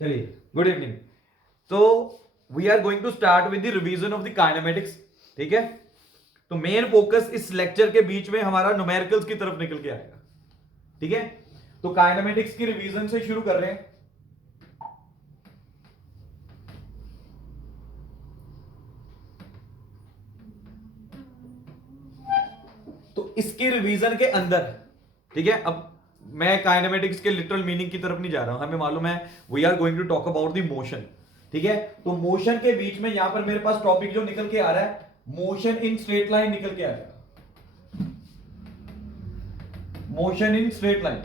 चलिए, good evening. तो we are going to start with the revision of the kinematics. ठीक है, तो मेन फोकस इस लेक्चर के बीच में हमारा न्यूमेरिकल्स की तरफ निकल के आएगा। ठीक है, तो काइनेमेटिक्स की रिवीजन से शुरू कर रहे हैं। तो इसके रिवीजन के अंदर, ठीक है, अब मैं काइनेमेटिक्स के लिटरल मीनिंग की तरफ नहीं जा रहा हूं, हमें मालूम है we are going to talk about the motion. ठीक है, तो मोशन के बीच में यहां पर मेरे पास टॉपिक जो निकल के आ रहा है, मोशन इन स्ट्रेट लाइन निकल के आ जाएगा। मोशन इन स्ट्रेट लाइन,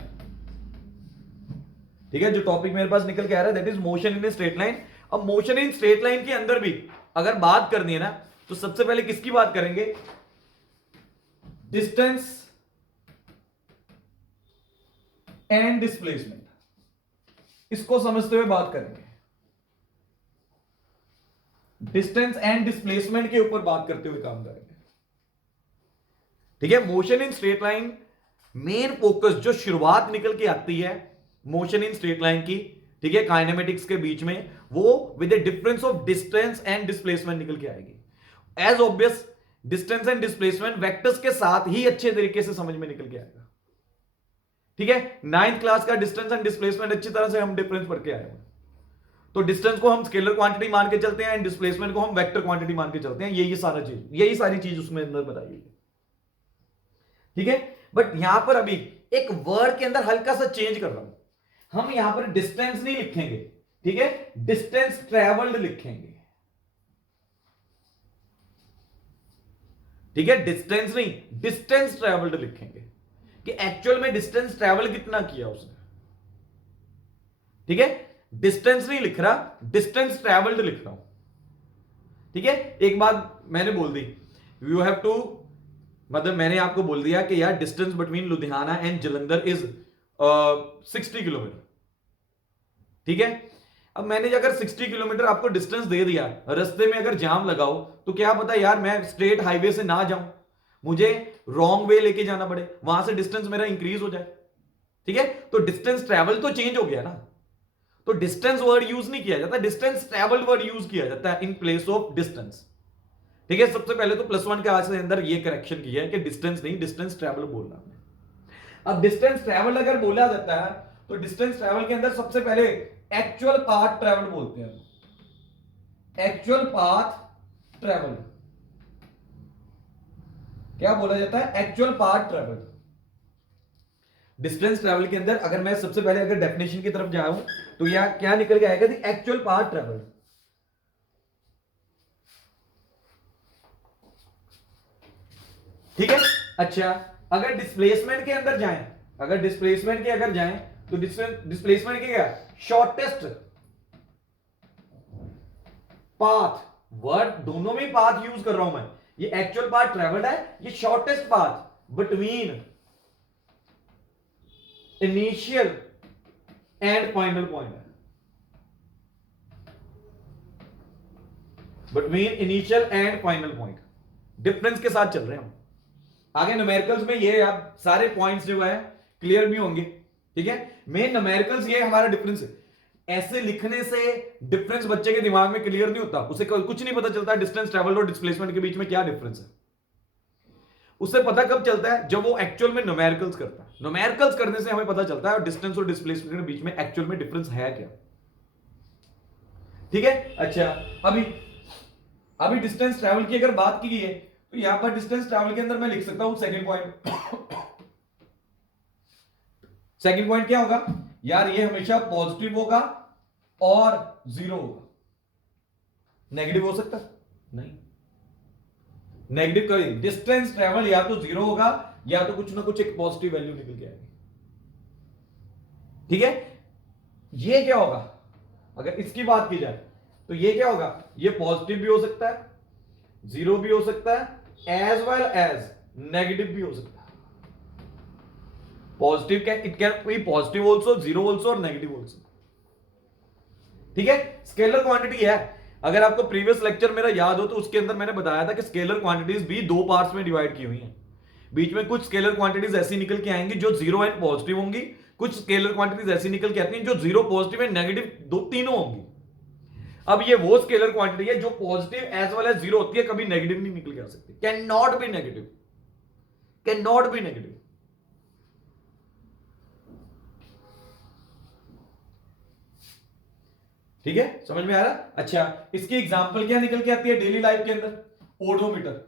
ठीक है, जो टॉपिक मेरे पास निकल के आ रहा है that is motion in straight line. अब मोशन इन स्ट्रेट लाइन के अंदर भी अगर बात करनी है ना, तो सबसे पहले किसकी बात करेंगे? डिस्टेंस एंड डिस्प्लेसमेंट, इसको समझते हुए बात करेंगे। डिस्टेंस एंड डिस्प्लेसमेंट के ऊपर बात करते हुए काम करेंगे। ठीक है, motion in straight line main focus जो शुरुआत निकल के आती है मोशन इन स्ट्रेट लाइन की, ठीक है, काइनेमेटिक्स के बीच में, वो with the difference of distance and displacement निकल के आएगी। As obvious, distance and displacement vectors के साथ ही अच्छे तरीके से समझ में निकल के आएगा। ठीक है, 9th क्लास का डिस्टेंस एंड डिस्प्लेसमेंट अच्छी तरह से हम डिफरेंस पढ़ के आए हैं। तो डिस्टेंस को हम स्केलर क्वांटिटी मान के चलते हैं एंड डिस्प्लेसमेंट को हम वेक्टर क्वांटिटी मान के चलते हैं। यही सारी चीज उसमें अंदर बताई गई है। ठीक है, बट यहां पर अभी एक वर्ड के अंदर हल्का सा चेंज कर रहा हूं। हम यहां पर डिस्टेंस नहीं लिखेंगे, ठीक है, डिस्टेंस ट्रेवल्ड लिखेंगे। ठीक है, डिस्टेंस नहीं, डिस्टेंस ट्रेवल्ड लिखेंगे कि एक्चुअल में डिस्टेंस ट्रेवल कितना किया उसने। ठीक है, डिस्टेंस नहीं लिख रहा, डिस्टेंस ट्रेवल्ड लिख रहा हूं। ठीक है, एक बात मैंने बोल दी, यू हैव टू, मतलब मैंने आपको बोल दिया कि यार distance between Ludhiana and Jalandhar is 60 kilometre. ठीक है, अब मैंने अगर 60 किलोमीटर आपको डिस्टेंस दे दिया, रास्ते में अगर जाम लगाओ तो क्या पता यार मैं स्ट्रेट हाईवे से ना जाऊं, मुझे रॉन्ग वे लेके जाना पड़े, वहां से डिस्टेंस मेरा इंक्रीज हो जाए। ठीक है, तो डिस्टेंस ट्रेवल तो चेंज हो गया ना, तो डिस्टेंस वर्ड यूज नहीं किया जाता, डिस्टेंस ट्रेवल वर्ड यूज किया जाता है इन प्लेस ऑफ डिस्टेंस। ठीक है, सबसे पहले तो +1 क्लास के अंदर ये करेक्शन किया है कि डिस्टेंस नहीं, डिस्टेंस ट्रेवल बोलना है। अब डिस्टेंस ट्रेवल अगर बोला जाता है तो डिस्टेंस ट्रेवल के अंदर सबसे पहले एक्चुअल पाथ ट्रेवल बोलते हैं। एक्चुअल पाथ ट्रेवल क्या बोला जाता है? Actual path travel. Distance travel के अंदर अगर मैं सबसे पहले अगर डेफिनेशन की तरफ जाऊं तो यह क्या निकल के आएगा? Actual path travel. ठीक है, अच्छा, अगर डिस्प्लेसमेंट के अंदर जाएं, अगर डिस्प्लेसमेंट के अगर जाएं तो डिस्प्लेसमेंट के क्या? Shortest path. वर्ड दोनों में पाथ यूज कर रहा हूं मैं, ये एक्चुअल पाथ ट्रेवल्ड है, ये shortest path between initial and final point है, between initial and final point, difference के साथ चल रहे हैं हम। आगे न्यूमेरिकल्स में ये आप सारे पॉइंट्स जो है क्लियर भी होंगे। ठीक है, मेन न्यूमेरिकल्स ये हमारा डिफरेंस है। ऐसे लिखने से डिफरेंस बच्चे के दिमाग में क्लियर नहीं होता, उसे कुछ नहीं पता चलता डिस्टेंस ट्रेवल्ड और डिस्प्लेसमेंट के बीच में क्या डिफरेंस है। उसे पता कब चलता है? जब वो एक्चुअल में न्यूमेरिकल्स करता है। न्यूमेरिकल्स करने से हमें पता चलता है डिस्टेंस और डिस्प्लेसमेंट के बीच में एक्चुअल में डिफरेंस है क्या। ठीक है, अच्छा, अभी डिस्टेंस ट्रेवल की अगर बात की गई है तो यहां पर डिस्टेंस ट्रेवल के अंदर मैं लिख सकता हूं सेकंड पॉइंट। सेकंड पॉइंट क्या होगा यार? ये हमेशा पॉजिटिव होगा और 0 होगा। नेगेटिव हो सकता नहीं, नेगेटिव कभी। डिस्टेंस ट्रेवल या तो 0 होगा या तो कुछ ना कुछ एक पॉजिटिव वैल्यू निकल के आएगी। ठीक है, ये क्या होगा? अगर इसकी बात की जाए तो ये क्या होगा? ये पॉजिटिव भी हो सकता है, 0 भी हो सकता है, एज वेल एज नेगेटिव भी हो सकता है। Positive can, it can be positive also, 0 also और नेगेटिव आल्सो। ठीक है, स्केलर क्वांटिटी है। अगर आपको प्रीवियस लेक्चर मेरा याद हो तो उसके अंदर मैंने बताया था कि स्केलर क्वांटिटीज भी 2 पार्ट्स में डिवाइड की हुई हैं। बीच में कुछ स्केलर क्वांटिटीज ऐसी निकल के आएंगी जो 0 एंड पॉजिटिव होंगी, कुछ स्केलर क्वांटिटीज ऐसी निकल के आती हैं जो जीरो, पॉजिटिव एंड नेगेटिव दो तीनों होंगी। अब ये वो स्केलर क्वांटिटी है जो positive as well as zero होती है, कभी नेगेटिव नहीं निकल के आ सकती, can not be negative, can not be negative. ठीक है, समझ में आ रहा? अच्छा, इसकी एग्जांपल क्या निकल के आती है डेली लाइफ के अंदर? ओडोमीटर,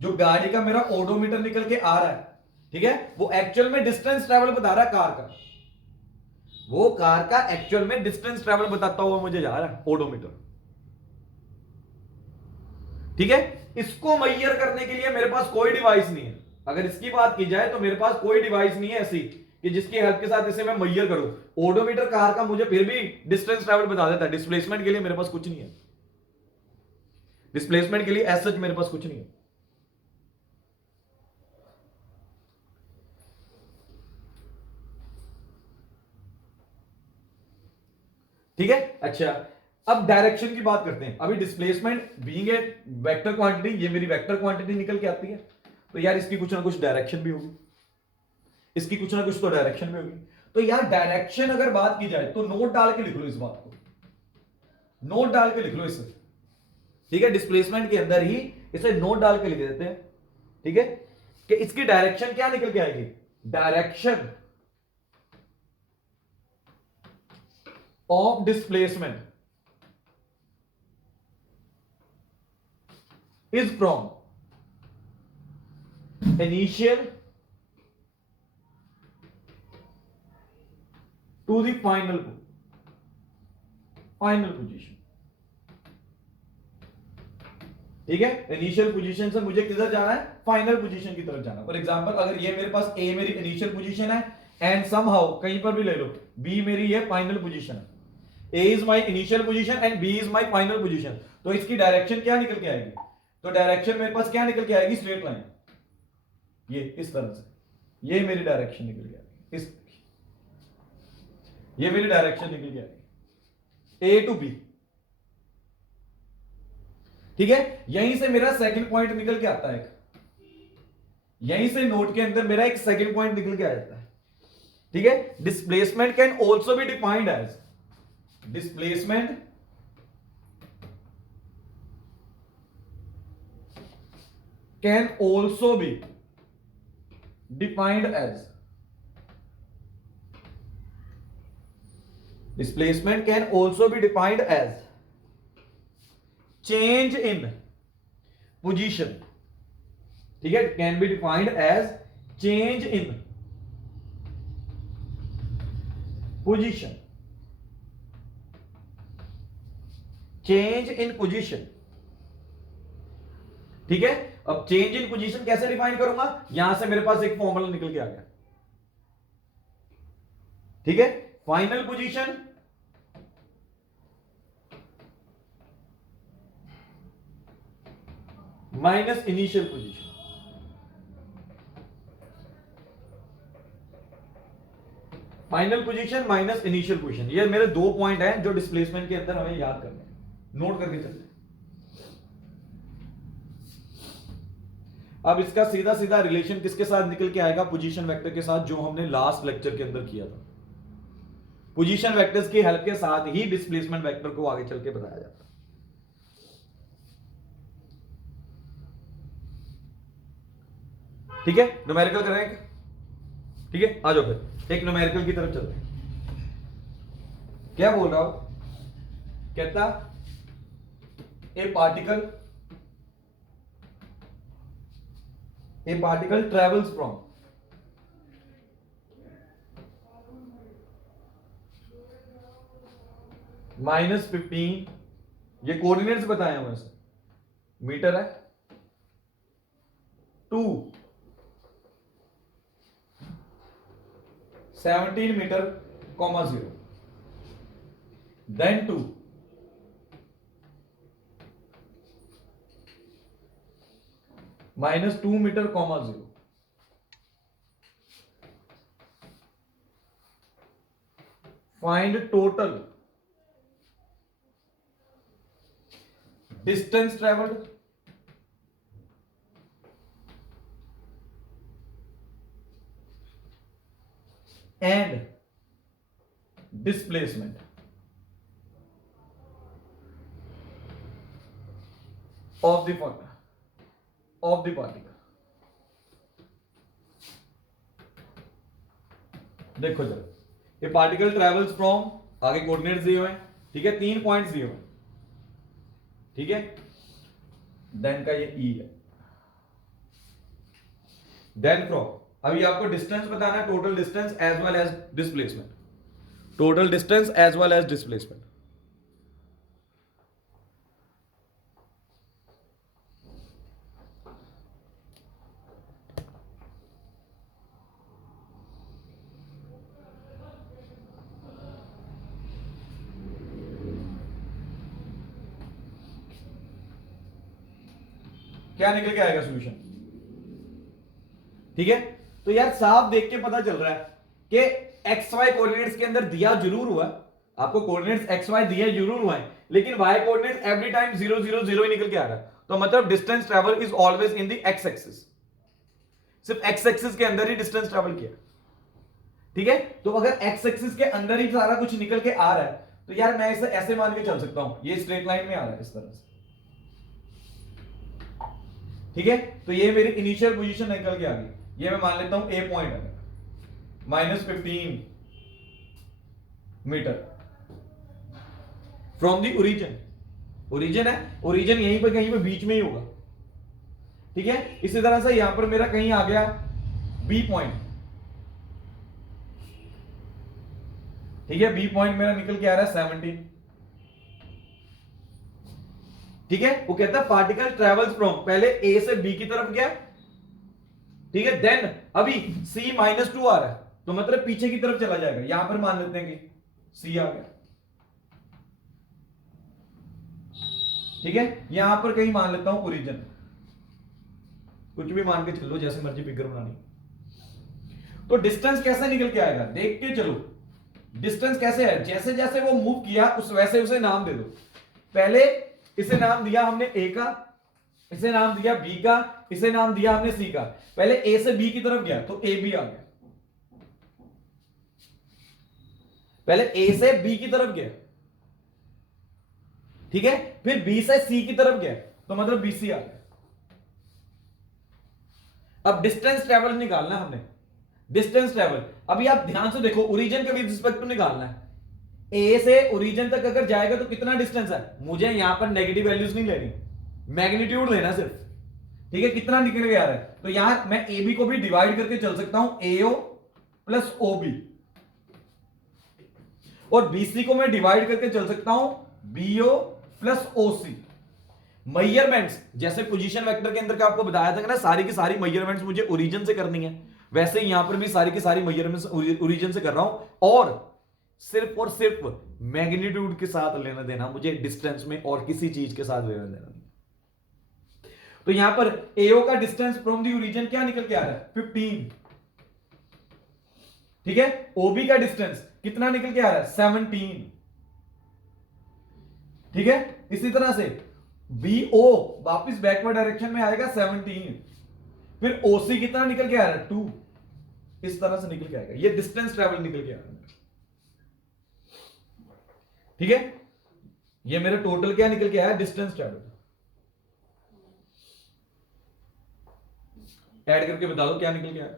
जो गाड़ी का मेरा ओडोमीटर निकल के आ रहा है, ठीक है, वो एक्चुअल में डिस्टेंस ट्रेवल बता रहा है कार का, वो कार का एक्चुअल में डिस्टेंस ट्रेवल बताता हुआ मुझे जा रहा है ओडोमीटर। ठीक है, इसको मेजर करने के लिए मेरे पास कोई डिवाइस नहीं है। अगर इसकी बात की जाए तो मेरे पास कोई डिवाइस नहीं है ऐसी कि जिसकी हेल्प के साथ इसे मैं मेजर करूं। ओडोमीटर कार का मुझे फिर भी डिस्टेंस ट्रेवल बता देता है, डिस्प्लेसमेंट के लिए मेरे पास कुछ नहीं है, डिस्प्लेसमेंट के लिए एज सच मेरे पास कुछ नहीं है। ठीक है, अच्छा, अब डायरेक्शन की बात करते हैं। अभी displacement being a vector quantity, ये मेरी वेक्टर क्वांटिटी निकल के आती है, तो यार इसकी कुछ ना कुछ डायरेक्शन भी होगी, इसकी कुछ ना कुछ तो डायरेक्शन भी होगी। तो यार डायरेक्शन अगर बात की जाए तो नोट डाल के लिख लो, इस बात को नोट डाल के लिख लो इसे। ठीक है, डिस्प्लेसमेंट के अंदर ही इसे नोट डाल के लिख देते हैं। ठीक है, कि इसकी डायरेक्शन क्या निकल के आएगी? Direction of displacement is from initial to the final position। ठीक है, इनिशियल पोजीशन से मुझे किधर जाना है? फाइनल पोजीशन की तरफ जाना। फॉर एग्जांपल, अगर ये मेरे पास ए मेरी इनिशियल पोजीशन है एंड समहाउ कहीं पर भी ले लो बी मेरी ये फाइनल पोजीशन है, A is my initial position and B is my final position, तो इसकी डायरेक्शन क्या निकल के आएगी? तो डायरेक्शन मेरे पास क्या निकल के आएगी? स्ट्रेट लाइन, ये इस तरह से, ये मेरी डायरेक्शन निकल के आएगी, इस ये मेरी डायरेक्शन निकल के आएगी ए टू बी। ठीक है, यहीं से मेरा सेकंड पॉइंट निकल के आता है, यहीं से नोट के अंदर मेरा एक सेकंड पॉइंट निकल के आ जाता है। ठीक है, displacement can also be defined as, displacement can also be defined as, displacement can also be defined as change in position। ठीक है, can be defined as change in position, change in position। ठीक है, अब change in position कैसे define करूंगा? यहां से मेरे पास एक फॉर्मूला निकल के आ गया। ठीक है, final position minus initial position, final position minus initial position. ये मेरे दो पॉइंट हैं जो डिस्प्लेसमेंट के अंदर हमें याद करने हैं, नोट करके चलते। अब इसका सीधा सीधा रिलेशन किसके साथ निकल के आएगा? पोजीशन वेक्टर के साथ, जो हमने लास्ट लेक्चर के अंदर किया था। पोजीशन वेक्टर्स की हेल्प के साथ ही डिस्प्लेसमेंट वेक्टर को आगे चल के बताया जाता है। ठीक है, न्यूमेरिकल करेंगे। ठीक है, आ जाओ फिर एक न्यूमेरिकल की तरफ चलते हैं। क्या बोल रहा हूं? कहता ए particle travels from -15, ये कोऑर्डिनेट्स बताए हुए हैं, मीटर है, to 17 metre, (0), then to -2 metre, (0). Find total distance travelled and displacement of the particle. देखो जरा, ये पार्टिकल ट्रेवल्स फ्रॉम, आगे कोऑर्डिनेट्स दिए हुए हैं, ठीक है, 3 पॉइंट्स दिए हुए हैं, ठीक है, देन का ये ई है, देन फ्रॉम, अभी आपको डिस्टेंस बताना है, total distance as well as displacement, total distance as well as displacement. क्या निकल के आएगा सोल्यूशन, ठीक है। तो यार साफ देख के पता चल रहा है कि एक्स वाई कोऑर्डिनेट्स के अंदर दिया जरूर हुआ, आपको कोऑर्डिनेट्स एक्स वाई दिए जरूर हुआ है, लेकिन वाई कोऑर्डिनेट्स एवरी टाइम 0 0 0 ही निकल के आ रहा है। तो मतलब distance travel is always in the x axis, सिर्फ एक्स एक्सिस के अंदर ही डिस्टेंस ट्रैवल किया, ठीक है। तो अगर एक्स एक्सिस के अंदर ही सारा कुछ निकल के आ रहा है, तो यार मैं इसे ऐसे मान के चल सकता हूं, ये स्ट्रेट लाइन में आ रहा है इस तरह से, ठीक है। तो ये मेरी इनिशियल पोजीशन निकल के आ गई, ये मैं मान लेता हूं ए पॉइंट है, -15 metre from the origin, origin है, ओरिजिन यहीं पे कहीं पे बीच में ही होगा, ठीक है। इसी तरह से यहां पर मेरा कहीं आ गया बी पॉइंट, ठीक है, बी पॉइंट मेरा निकल के आ रहा है 17, ठीक है। वो कहता है पार्टिकल ट्रेवल्स फ्रॉम, पहले ए से बी की तरफ गया, ठीक है, देन अभी C -2 आ रहा है, तो मतलब पीछे की तरफ चला जाएगा, यहां पर मान लेते हैं कि C आ गया, ठीक है। यहां पर कहीं मान लेता हूं ओरिजिन, कुछ भी मान के चलो, जैसे मर्जी फिगर बनानी। तो डिस्टेंस कैसे निकल के आएगा, देख के चलो डिस्टेंस कैसे है, जैसे जैसे वो मूव किया उस वैसे उसे नाम दे दो। पहले इसे नाम दिया हमने ए का, इसे नाम दिया बी का, इसे नाम दिया हमने सी का। पहले ए से बी की तरफ गया तो ए बी आ गया, पहले ए से बी की तरफ गया, ठीक है, फिर बी से सी की तरफ गया तो मतलब बीसी आ गया। अब डिस्टेंस ट्रेवल निकालना हमने, डिस्टेंस ट्रेवल, अभी आप ध्यान से देखो, ओरिजिन के विद रिस्पेक्ट टू निकालना है, ए से ओरिजिन तक अगर जाएगा तो कितना डिस्टेंस है, मुझे यहां पर नेगेटिव वैल्यूज नहीं लेनी, मैग्नीट्यूड लेना सिर्फ, ठीक है, कितना निकल के आ रहा है। तो यहां मैं ए बी को भी डिवाइड करके चल सकता हूं, एओ प्लस ओ बी, और बीसी को मैं डिवाइड करके चल सकता हूं, बीओ प्लस ओसी। मेजरमेंट्स जैसे पोजीशन वेक्टर के अंदर का आपको बताया था कि ना, सारी की सारी मेजरमेंट्स मुझे ओरिजिन से करनी है, वैसे ही यहां पर भी सारी की सारी मेजरमेंट्स ओरिजिन से कर रहा हूं, और सिर्फ मैग्नीट्यूड के साथ लेना देना मुझे डिस्टेंस में, और किसी चीज के साथ लेना देना नहीं। तो यहां पर एओ का डिस्टेंस फ्रॉम द ओरिजिन क्या निकल के आ रहा है, 15, ठीक है। ओबी का डिस्टेंस कितना निकल के आ रहा है, 17, ठीक है। इसी तरह से बीओ वापस बैकवर्ड डायरेक्शन में आएगा 17, फिर ओसी कितना निकल के आ रहा है, 2, इस तरह से निकल के आएगा, ये डिस्टेंस ट्रेवल निकल के आ रहा है, ठीक है। ये मेरा टोटल क्या निकल के आया, डिस्टेंस ट्रेवल। ऐड करके बता दो क्या निकल के आया,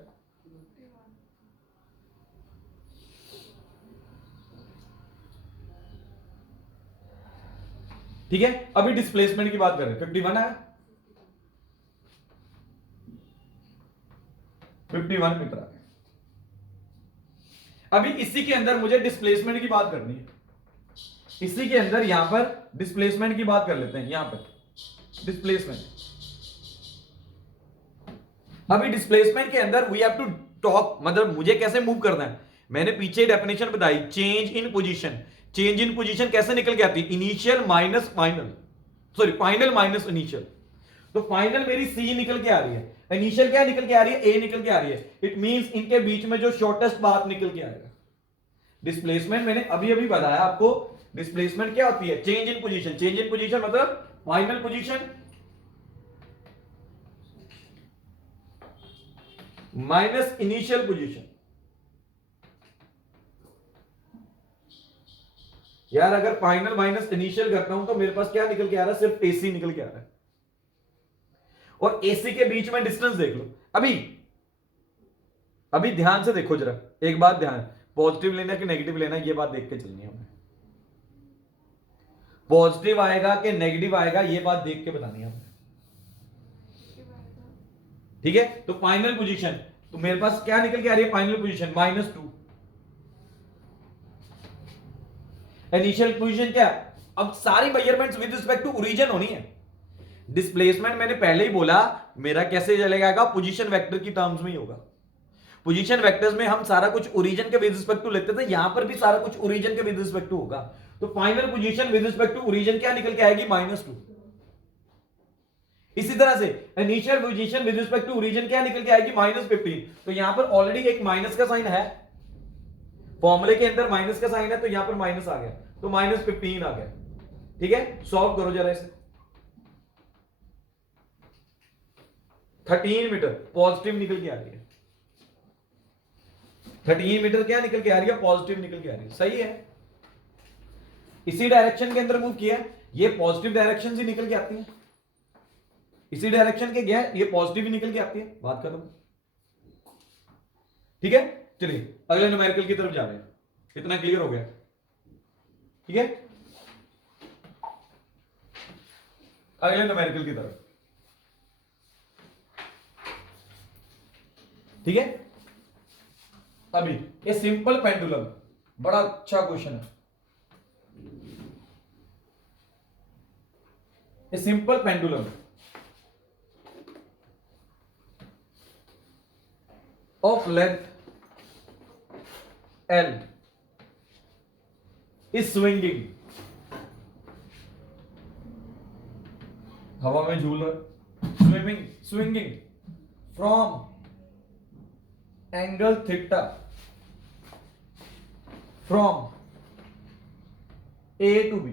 ठीक है। अभी डिस्प्लेसमेंट की बात कर रहे हैं, 51 आया, 51 मीटर आ गया। अभी इसी के अंदर मुझे डिस्प्लेसमेंट की बात करनी है, इसी के अंदर यहां पर डिस्प्लेसमेंट की बात कर लेते हैं, यहां पर डिस्प्लेसमेंट। अभी डिस्प्लेसमेंट के अंदर वी हैव टू टॉक, मतलब मुझे कैसे मूव करना है, मैंने पीछे डेफिनेशन बताई, change in position. Change in position कैसे निकल के आती है, initial minus final, sorry final minus initial. तो फाइनल मेरी सी निकल के आ रही है, इनिशियल क्या निकल के आ रही है, ए निकल के आ रही है, इट मींस इनके बीच में जो शॉर्टेस्ट पाथ निकल के आएगा। डिस्प्लेसमेंट मैंने अभी अभी बताया आपको, डिस्प्लेसमेंट क्या होती है, change in position. Change in position मतलब final position minus initial position, यार अगर फाइनल माइनस इनिशियल करता हूं तो मेरे पास क्या निकल के आ रहा है, सिर्फ AC निकल के आ रहा है। और AC के बीच में डिस्टेंस देख लो। अभी अभी ध्यान से देखो जरा, एक बात ध्यान, पॉजिटिव लेना कि नेगेटिव लेना, ये बात देख के चलनी है हमें। पॉजिटिव आएगा कि नेगेटिव आएगा, ये बात देख के बतानी है हमें, ठीक है। तो फाइनल पोजीशन, तो मेरे पास क्या निकल के आ रही है, फाइनल पोजीशन -2। इनिशियल पोजीशन क्या, अब सारी measurements with respect to origin होनी है। डिस्प्लेसमेंट मैंने पहले ही बोला मेरा कैसे चलेगा, पोजीशन वेक्टर की टर्म्स में ही होगा। पोजीशन वेक्टर्स में हम सारा कुछ ओरिजिन के विद रिस्पेक्ट टू लेते थे, यहां पर भी सारा कुछ ओरिजिन के विद रिस्पेक्ट टू होगा। तो final position with respect to origin क्या निकल के आएगी, -2। इसी तरह से initial position with respect to origin क्या निकल के आएगी, -15। तो यहां पर ऑलरेडी एक माइनस का साइन है, फॉर्मूले के अंदर माइनस का साइन है, तो यहां पर माइनस आ गया, तो -15 आ गया, ठीक है। सॉल्व करो जरा इसे। 13 मीटर पॉजिटिव निकल के आ रही है, 13 मीटर क्या निकल के आ रही है, पॉजिटिव निकल के आ रही है, सही है। इसी डायरेक्शन के अंदर मूव किया, ये पॉजिटिव डायरेक्शन से निकल के आती है, इसी डायरेक्शन के गया, ये पॉजिटिव ही निकल के आती है, बात खत्म, ठीक है। चलिए अगले न्यूमेरिकल की तरफ जा रहे हैं, इतना क्लियर हो गया, ठीक है। अगले न्यूमेरिकल की तरफ, ठीक है। अभी ये सिंपल पेंडुलम, बड़ा अच्छा क्वेश्चन है। ये simple pendulum of length L is swinging, हवा में झूल रहा है, swinging from angle theta from A to B,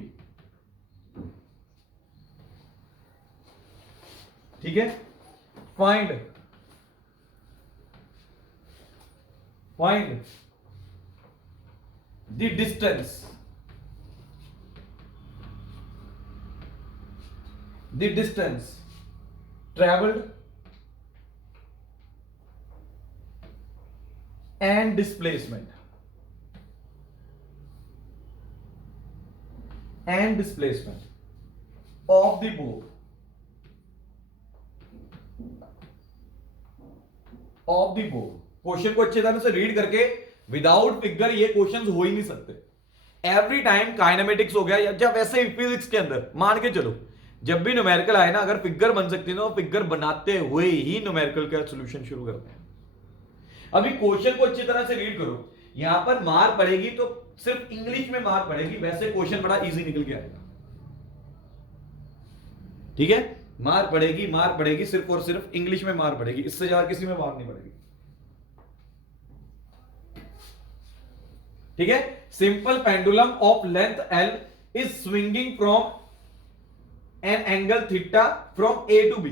ठीक है। Find the distance traveled and displacement of the bow question को अच्छे तरह से रीड करके, विदाउट फिगर ये क्वेश्चंस हो ही नहीं सकते। एवरी टाइम काइनेमेटिक्स हो गया या जब वैसे फिजिक्स के अंदर मान के चलो, जब भी न्यूमेरिकल आए ना, अगर फिगर बन सकती है ना, तो फिगर बनाते हुए ही न्यूमेरिकल का सॉल्यूशन शुरू करते हैं। अभी क्वेश्चन को अच्छी तरह से रीड करो, यहां पर मार पड़ेगी तो सिर्फ इंग्लिश में मार पड़ेगी, वैसे क्वेश्चन बड़ा इजी निकल के आएगा, ठीक है। मार पड़ेगी सिर्फ और सिर्फ इंग्लिश में मार पड़ेगी, इससे ज्यादा किसी में मार नहीं पड़ेगी, ठीक है। Simple pendulum of length L is swinging from an angle theta from A to B,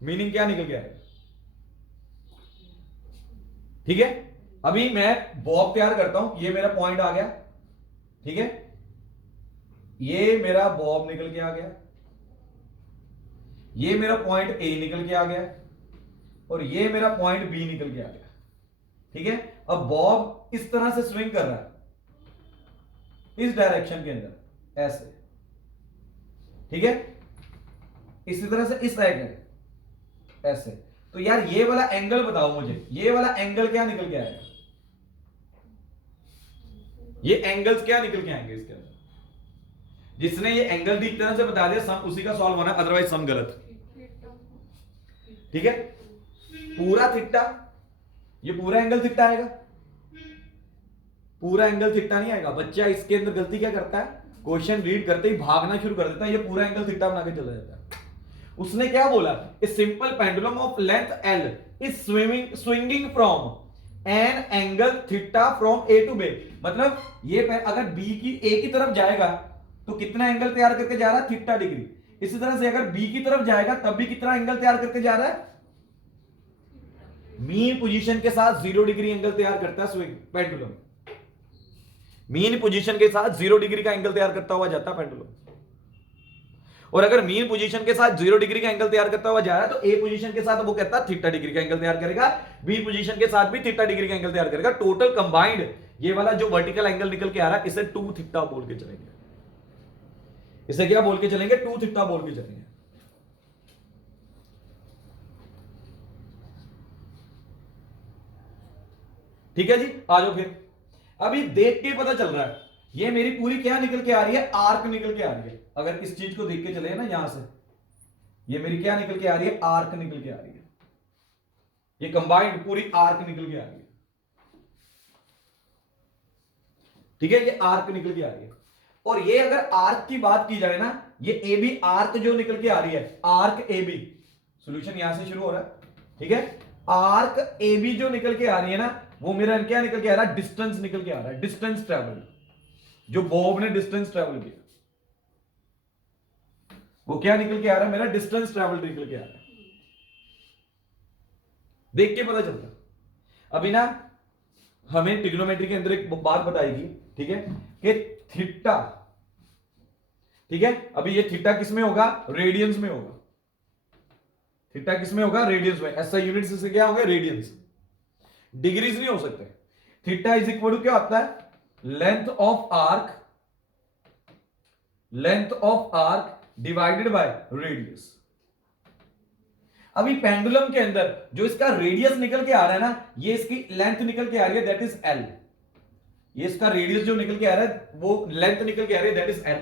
meaning क्या निकल के आएगा, ठीक है। अभी मैं बॉब तैयार करता हूं, ये मेरा पॉइंट आ गया, ठीक है, ये मेरा बॉब निकल के आ गया, ये मेरा पॉइंट A निकल के आ गया, और ये मेरा पॉइंट B निकल के आ गया, ठीक है। अब बॉब इस तरह से स्विंग कर रहा है, इस डायरेक्शन के अंदर ऐसे, ठीक है, इसी तरह से इस साइड ऐसे। तो यार ये वाला एंगल बताओ मुझे, ये वाला एंगल क्या निकल के आएगा, ये एंगल्स क्या निकल के आएंगे इसके अंदर, जिसने ये एंगल ठीक तरह से बता दिया सम उसी का सॉल्व होना, अदरवाइज सम गलत, ठीक है। पूरा थीटा, ये पूरा एंगल थीटा आएगा, पूरा एंगल थीटा नहीं आएगा। बच्चा इसके अंदर गलती क्या करता है, क्वेश्चन रीड करते ही भागना शुरू कर देता है, ये पूरा एंगल थीटा बना के चला जाता है। उसने क्या बोला, a simple pendulum of length L is swinging from an angle theta from A to B, मतलब ये अगर B की A की तरफ जाएगा तो कितना एंगल तैयार करके जा रहा है, थीटा डिग्री। इसी तरह से अगर B की तरफ जाएगा तब भी कितना एंगल तैयार करके जा रहा है, मीन पोजीशन के साथ 0 डिग्री एंगल तैयार करता है स्विंग पेंडुलम। मीन पोजीशन के साथ 0 डिग्री का एंगल तैयार करता हुआ जाता है पेंडुलम। और अगर मीन पोजीशन के साथ 0 डिग्री का एंगल तैयार करता हुआ जा रहा है तो ए पोजीशन के साथ वो कहता है थीटा डिग्री का एंगल तैयार करेगा, बी पोजीशन के साथ भी थीटा डिग्री का एंगल तैयार करेगा। टोटल कंबाइंड ये वाला जो वर्टिकल एंगल निकल के आ रहा है इसे 2 थीटा बोल के चलेंगे। इसे क्या बोल के चलेंगे? 2 थीटा बोल के चलेंगे। ठीक है जी, आ जाओ फिर। अभी देख के पता चल रहा है ये मेरी पूरी क्या निकल के आ रही है? आर्क निकल के आ रही है। अगर इस चीज को देख के चले ना यहां से, ये मेरी क्या निकल के आ रही है? आर्क निकल के आ रही है। ये कंबाइंड पूरी आर्क निकल के आ रही है। ठीक है, ये आर्क निकल के आ रही है। और ये अगर आर्क की बात की जाए ना, ये ए बी आर्क जो निकल के आ रही है, आर्क ए बी, सोल्यूशन यहां से शुरू हो रहा है। ठीक है, आर्क ए बी जो निकल के आ रही है ना, वो मेरा क्या निकल के आ रहा है? डिस्टेंस निकल के आ रहा है, डिस्टेंस ट्रेवल। जो बॉब ने डिस्टेंस ट्रेवल किया वो क्या निकल के आ रहा है? मेरा डिस्टेंस ट्रेवल निकल के आ रहा है। देख के पता चलता है। अभी ना हमें ट्रिग्नोमेट्री के अंदर एक बात बताएगी, ठीक है, कि थीटा, ठीक है, अभी ये थीटा किस में होगा? रेडियंस में होगा। थीटा किस में होगा? रेडियंस में। ऐसा यूनिट्स से क्या होंगे? रेडियंस। डिग्रीज नहीं हो सकते। थीटा इज इक्वल टू क्या होता है? Length of arc, length of arc divided by radius. अभी पेंडुलम के अंदर जो इसका रेडियस निकल के आ रहा है ना, ये इसकी लेंथ निकल के आ रही है, दैट इज एल। ये इसका रेडियस जो निकल के आ रहा है वो लेंथ निकल के आ रही है, दैट इज एल।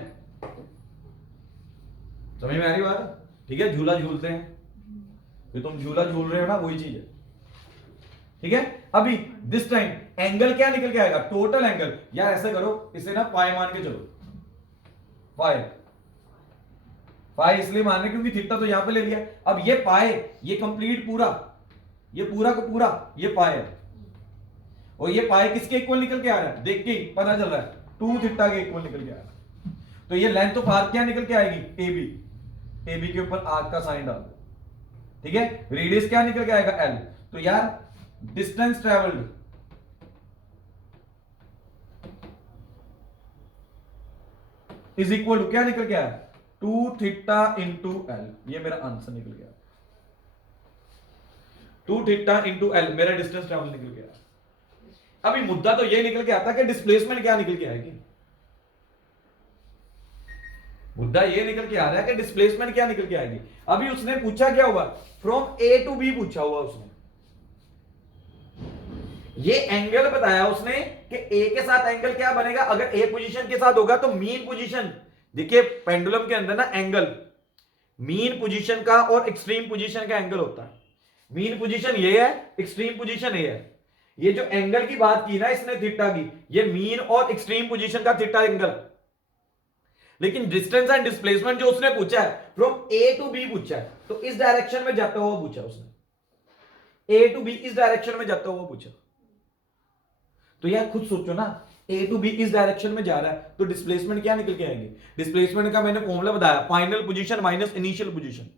समझ में आ रही बात? ठीक है, झूला झूलते हैं, तो तुम झूला झूल रहे हो ना, वही चीज है। ठीक है, अभी दिस टाइम एंगल क्या निकल के आएगा? Total angle. यार ऐसा करो, इसे ना पाई मान के चलो। पाई, पाई इसलिए मान रहे क्योंकि थीटा तो यहां पे ले लिया। अब ये पाए, ये कंप्लीट पूरा, ये पूरा का पूरा ये पाए है। और ये पाए किसके इक्वल निकल के आ रहा है? देख के पता चल रहा है 2 थीटा के इक्वल निकल के आ रहा है। तो ये लेंथ ऑफ आर्क क्या निकल के आएगी? A B. ए बी के ऊपर आर्क का साइन डाल दो। ठीक है, रेडियस क्या निकल के आएगा? एल। तो यार distance travelled is equal to क्या निकल के आया? 2 थीटा इंटू एल। ये मेरा आंसर निकल गया। 2 थीटा इंटू एल मेरा डिस्टेंस ट्रेवल निकल गया। अभी मुद्दा तो ये निकल के आता कि डिस्प्लेसमेंट क्या निकल के आएगी। मुद्दा ये निकल के आ रहा है कि डिस्प्लेसमेंट क्या निकल के आएगी। अभी उसने पूछा क्या हुआ? फ्रॉम ए टू बी पूछा हुआ उसने। ये एंगल बताया उसने कि ए के साथ एंगल क्या बनेगा? अगर ए पोजीशन के साथ होगा तो मीन पोजीशन, देखिए पेंडुलम के अंदर ना एंगल मीन पोजीशन का और एक्सट्रीम पोजीशन का एंगल होता है। मीन पोजीशन ये है, एक्सट्रीम पोजीशन ये है। ये जो एंगल की बात की ना इसने थीटा की, ये मीन और एक्सट्रीम पोजीशन का थीटा एंगल। लेकिन डिस्टेंस एंड डिस्प्लेसमेंट जो उसने पूछा है फ्रॉम ए टू बी पूछा है, तो इस डायरेक्शन में जाता हुआ पूछा उसने। ए टू बी इस डायरेक्शन में जाता हुआ पूछा। तो यार खुद सोचो ना, ए टू बी इस डायरेक्शन में जा रहा है तो डिस्प्लेसमेंट क्या निकल के आएंगे? डिस्प्लेसमेंट का मैंने फॉर्मूला बताया, final position minus initial position.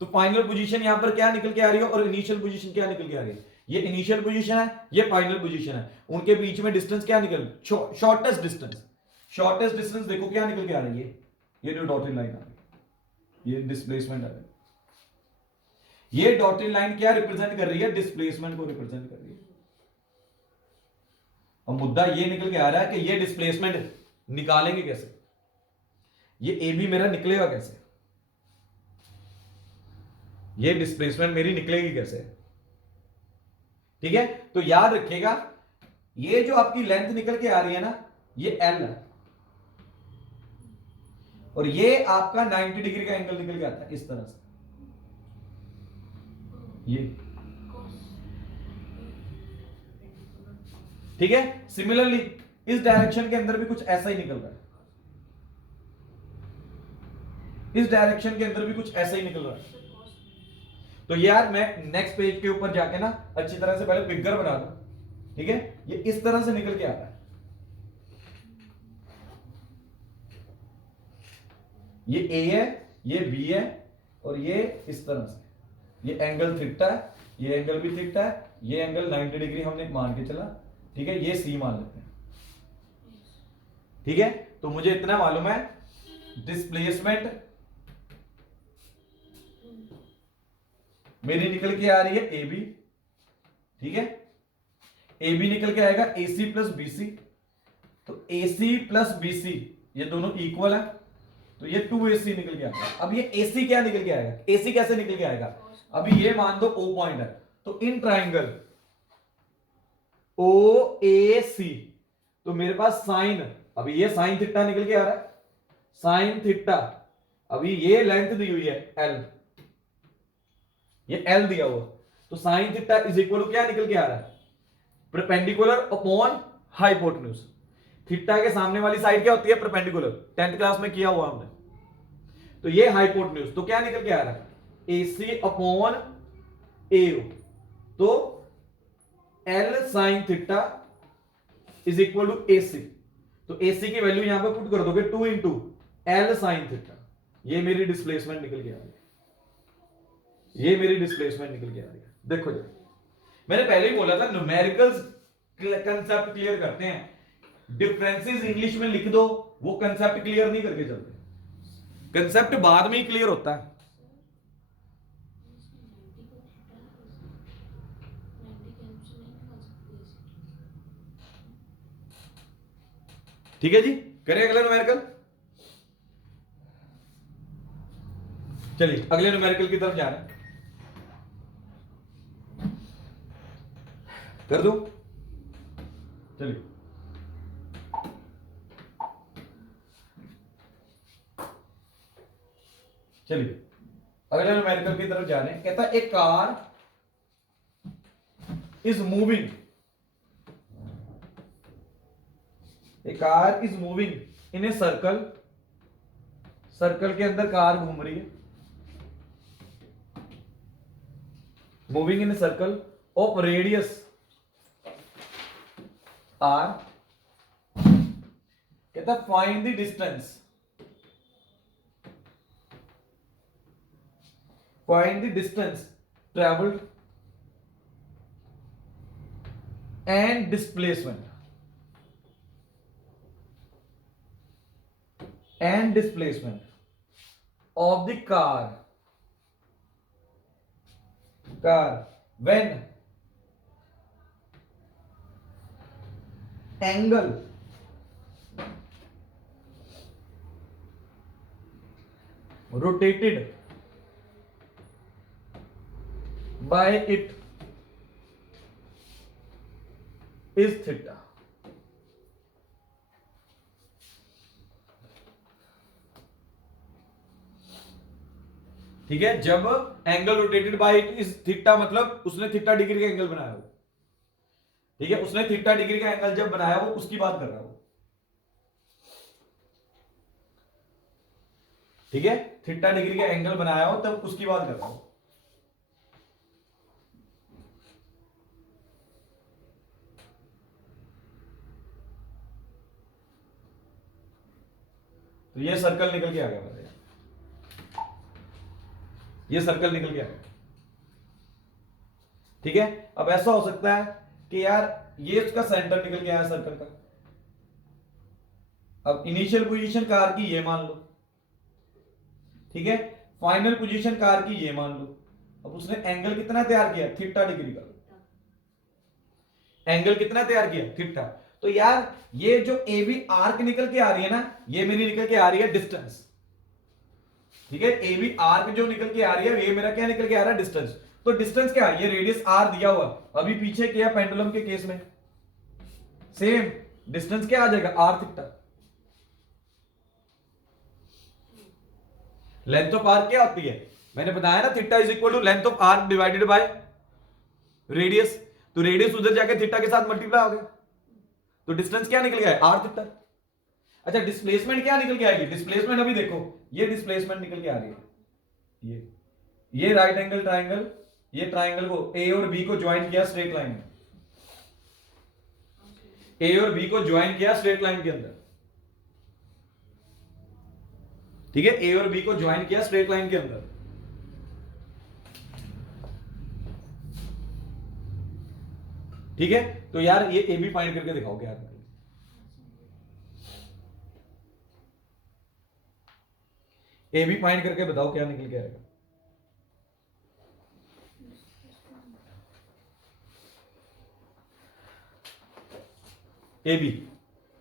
तो फाइनल पोजीशन यहां पर क्या निकल के आ रही है और इनिशियल पोजीशन क्या निकल के आ रही है? ये इनिशियल पोजीशन है, ये फाइनल पोजीशन है। उनके बीच में डिस्टेंस क्या निकल? Shortest distance. शॉर्टेस्ट डिस्टेंस देखो क्या निकल के आ रही है? ये जो डॉटेड लाइन आ रही है, ये डिस्प्लेसमेंट आ रही है। ये डॉटेड लाइन क्या रिप्रेजेंट कर रही है? डिस्प्लेसमेंट को रिप्रेजेंट कर रही है। और मुद्दा ये निकल के आ रहा है कि ये डिस्प्लेसमेंट निकालेंगे कैसे? ये ए बी मेरा निकलेगा कैसे? ये डिस्प्लेसमेंट मेरी निकलेगी कैसे? ठीक है, तो याद रखिएगा ये जो आपकी लेंथ निकल के आ रही है ना, ये एल है और ये आपका 90 डिग्री का एंगल निकल के आता है इस तरह से। ये ठीक है, सिमिलरली इस डायरेक्शन के अंदर भी कुछ ऐसा ही निकल रहा है। इस डायरेक्शन के अंदर भी कुछ ऐसा ही निकल रहा है। तो यार मैं नेक्स्ट पेज के ऊपर जाके ना अच्छी तरह से पहले फिगर बना दूं। ठीक है, ये इस तरह से निकल के आ रहा है। ये ए है, ये बी है और ये इस तरह से। ये एंगल थीटा है, ये एंगल भी थीटा है, ये एंगल 90 डिग्री हमने मान के चला। ठीक है, ये सी मान लेते हैं। ठीक है, तो मुझे इतना मालूम है, डिस्प्लेसमेंट मेरी निकल के आ रही है ए बी, ठीक है, ए बी निकल के आएगा ए सी प्लस बी सी, तो ए सी प्लस बी सी ये दोनों इक्वल है, तो ये 2AC निकल के आएगा। अब ये AC क्या निकल के आएगा, AC कैसे निकल के आएगा, अभी ये मान दो O पॉइंट है, तो इन ट्राइंगल OAC तो मेरे पास साइन, अभी ये साइन थीटा निकल के आ रहा है, साइन थीटा, अभी ये लेंथ दी हुई है L, ये L दिया हुआ, तो sine theta is equal to क्या निकल के आ रहा है, परपेंडिकुलर अपॉन हाइपोटेन्यूज। थीटा के सामने वाली साइड क्या होती है, परपेंडिकुलर, 10th क्लास में किया हुआ हमने, तो ये हाइपोटेन्यूज, तो क्या निकल के आ रहा है, AC अपॉन AO, तो L sine theta is equal to AC, तो AC की वैल्यू यहां पे पुट कर दोगे 2 इंटू L साइन थीटा, ये मेरी डिस्प्लेसमेंट निकल के आ रही है, ये मेरी डिस्प्लेसमेंट निकल के आ रही है। देखो जी, मैंने पहले ही बोला था न्यूमेरिकल्स कंसेप्ट क्लियर करते हैं, डिफरेंसेस इंग्लिश में लिख दो, वो कंसेप्ट क्लियर नहीं करके चलते, कंसेप्ट बाद में ही क्लियर होता है। ठीक है जी, करें अगला न्यूमेरिकल, चलिए अगले न्यूमेरिकल की तरफ जा रहे हैं, कर दो, चलिए चलिए अगले न्यूमेरिकल की तरफ जा रहे हैं। कहता है a car is moving, a car is moving in a circle, circle के अंदर कार घूम रही है, moving in a circle of radius R, कहता find the distance, find the distance traveled and displacement of the car when angle rotated by it is theta। ठीक है, जब angle rotated bye it is theta, मतलब उसने theta degree का angle बनाया हो, ठीक है, उसने थीटा डिग्री का एंगल जब बनाया वो उसकी बात कर रहा हो, ठीक है, थीटा डिग्री का एंगल बनाया हो तब उसकी बात कर रहा हो। तो ये सर्कल निकल के आ गया, ये सर्कल निकल के आ गया, ठीक है। अब ऐसा हो सकता है कि यार ये उसका सेंटर निकल के आया सर्कल का, अब इनिशियल पोजीशन कार की ये मान लो, ठीक है, फाइनल पोजीशन कार की ये मान लो, अब उसने एंगल कितना तैयार किया, थीटा डिग्री का, एंगल कितना तैयार किया, थीटा, तो यार ये जो ए बी आर्क निकल के आ रही है ना, ये मेरी निकल के आ रही है डिस्टेंस, ठीक है, ए बी आर्क जो निकल के आ रही है ये मेरा क्या निकल के आ रहा है, डिस्टेंस। तो डिस्टेंस क्या है, ये रेडियस आर दिया हुआ, अभी पीछे किया पेंडुलम के केस में सेम डिस्टेंस क्या आ जाएगा, r theta. Length of arc क्या होती है, मैंने बताया ना, theta is equal to length of arc divided by radius, तो रेडियस उधर जाके थीटा के साथ मल्टीप्लाई हो गया, तो डिस्टेंस क्या निकल गया, आर थीटा। अच्छा, डिस्प्लेसमेंट क्या निकल के आएगी, डिस्प्लेसमेंट अभी देखो, ये डिस्प्लेसमेंट निकल के आ रही है, ये राइट एंगल ट्राइंगल, ये ट्राइंगल को ए और बी को ज्वाइन किया स्ट्रेट लाइन में, ए और बी को ज्वाइन किया स्ट्रेट लाइन के अंदर, ठीक है, ए और बी को ज्वाइन किया स्ट्रेट लाइन के अंदर, ठीक है। तो यार ये ए बी फाइंड करके दिखाओगे यार, ए बी फाइंड करके बताओ क्या निकल के आएगा। ए बी,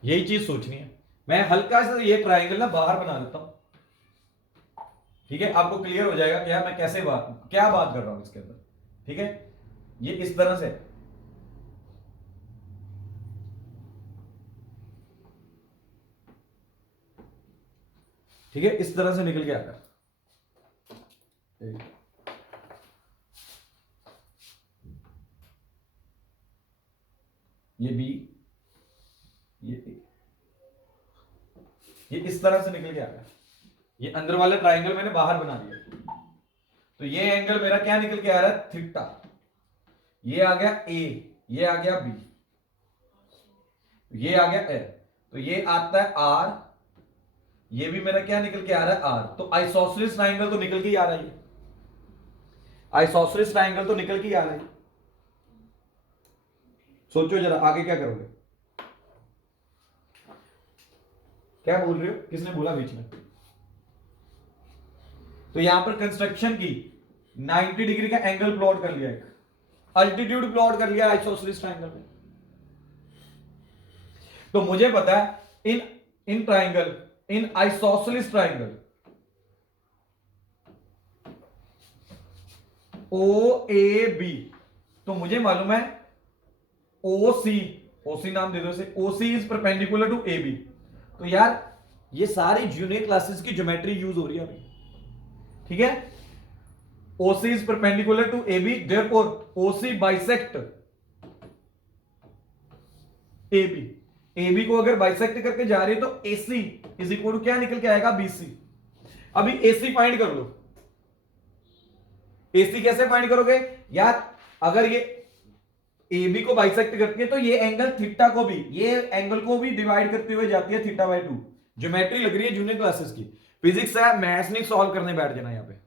यही चीज सोचनी है। मैं हल्का सा ये ट्राइंगल ना बाहर बना लेता हूं, ठीक है, आपको क्लियर हो जाएगा क्या मैं कैसे क्या बात कर रहा हूं इसके अंदर। ठीक है, ये इस तरह से, ठीक है, इस तरह से निकल के आता है। ये बी, ये इस तरह से निकल के आ गया। ये अंदर वाला ट्राइंगल मैंने बाहर बना दिया, तो ये एंगल मेरा क्या निकल के आ रहा है, थीटा। ये आ गया ए, ये आ गया बी, ये आ गया एल, तो ये आता है आर, ये भी मेरा क्या निकल के आ रहा है आर। तो आइसोसेलेस ट्राइंगल तो निकल के ही आ रहा है, आइसोसेलेस ट्राइंगल तो निकल के ही आ रहा है। सोचो जरा आगे क्या करोगे, क्या बोल रहे हो, किसने बोला बीच में। तो यहां पर कंस्ट्रक्शन की 90 डिग्री का एंगल प्लॉट कर लिया, एक अल्टीट्यूड प्लॉट कर लिया आइसोसेलेस ट्राइंगल में। तो मुझे पता है in triangle, in isosceles triangle O A B, तो मुझे मालूम है ओ सी, ओ सी नाम दे दो इसे, O C is perpendicular to A B. तो यार ये सारी जूनियर क्लासेस की ज्योमेट्री यूज हो रही है अभी, ठीक है। OC is perpendicular to AB, therefore OC bisect AB। AB को अगर बाइसेक्ट करके जा रही है तो AC इज इक्वल टू क्या निकल के आएगा, BC। अभी AC फाइंड कर लो। AC कैसे फाइंड करोगे यार, अगर ये AB को बाइसेक्ट करती है तो ये एंगल थीटा को भी, ये एंगल को भी डिवाइड करते हुए जाती है थीटा बाय 2। ज्योमेट्री लग रही है जूनियर क्लासेस की, फिजिक्स है, मैथ्स नहीं सॉल्व करने बैठ जाना। यहां पे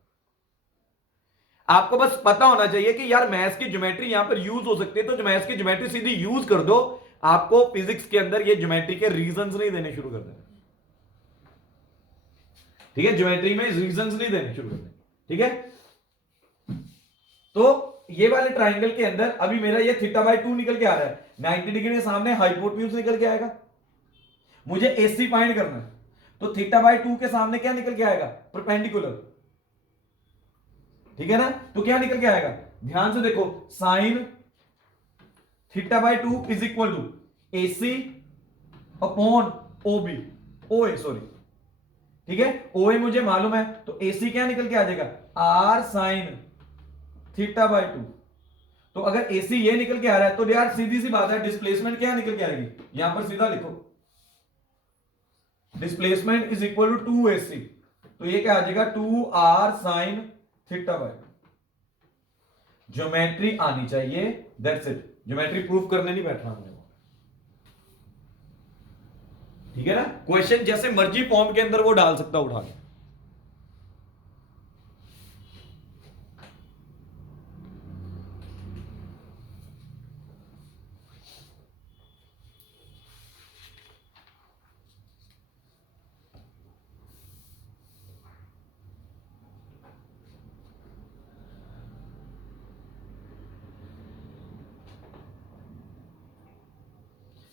आपको बस पता होना चाहिए कि यार मैथ्स की ज्योमेट्री यहां पर यूज हो सकती है, तो मैथ्स की ज्योमेट्री सीधी यूज कर दो, आपको फिजिक्स के अंदर ये ज्योमेट्री के रीजंस नहीं देने शुरू कर देना, ठीक है। ज्योमेट्री में रीजंस नहीं देने शुरू कर देना, ठीक है। तो ये वाले ट्राइंगल के अंदर अभी मेरा ये थीटा बाय 2 निकल के आ रहा है, 90 डिग्री के सामने हाइपोटेन्यूज निकल के आएगा, मुझे AC फाइंड करना है। तो थीटा बाय 2 के सामने क्या निकल के आएगा, परपेंडिकुलर, ठीक है ना। तो क्या निकल के आएगा, ध्यान से देखो, sine theta by 2 is equal to AC upon OB, OA sorry, ठीक है। OA मुझे मालूम है, तो AC क्या निकल के आ जाएगा, R साइन थीटा बाय 2। तो अगर AC ये निकल के आ रहा है तो यार सीधी सी बात है, डिस्प्लेसमेंट क्या निकल के आएगी, यहां पर सीधा लिखो, displacement is equal to 2AC। तो ये क्या आ जाएगा, 2R sign theta bye. Geometry आनी चाहिए, दैट्स इट। ज्योमेट्री प्रूफ करने नहीं बैठना हमने, ठीक है ना। क्वेश्चन जैसे मर्जी फॉर्म के अंदर वो डाल सकता उठा के।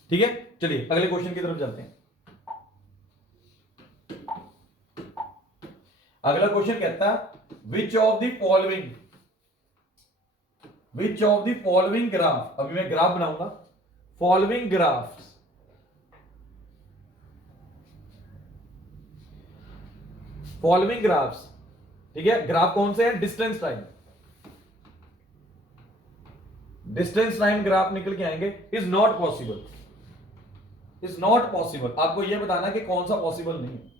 ठीक है, चलिए अगले क्वेश्चन की तरफ चलते हैं। अगला क्वेश्चन कहता है which of the following graph, अभी मैं ग्राफ बनाऊंगा, फॉलोइंग ग्राफ्स, ठीक है। ग्राफ कौन से हैं, डिस्टेंस टाइम ग्राफ निकल के आएंगे, इज नॉट पॉसिबल। आपको यह बताना कि कौन सा पॉसिबल नहीं है।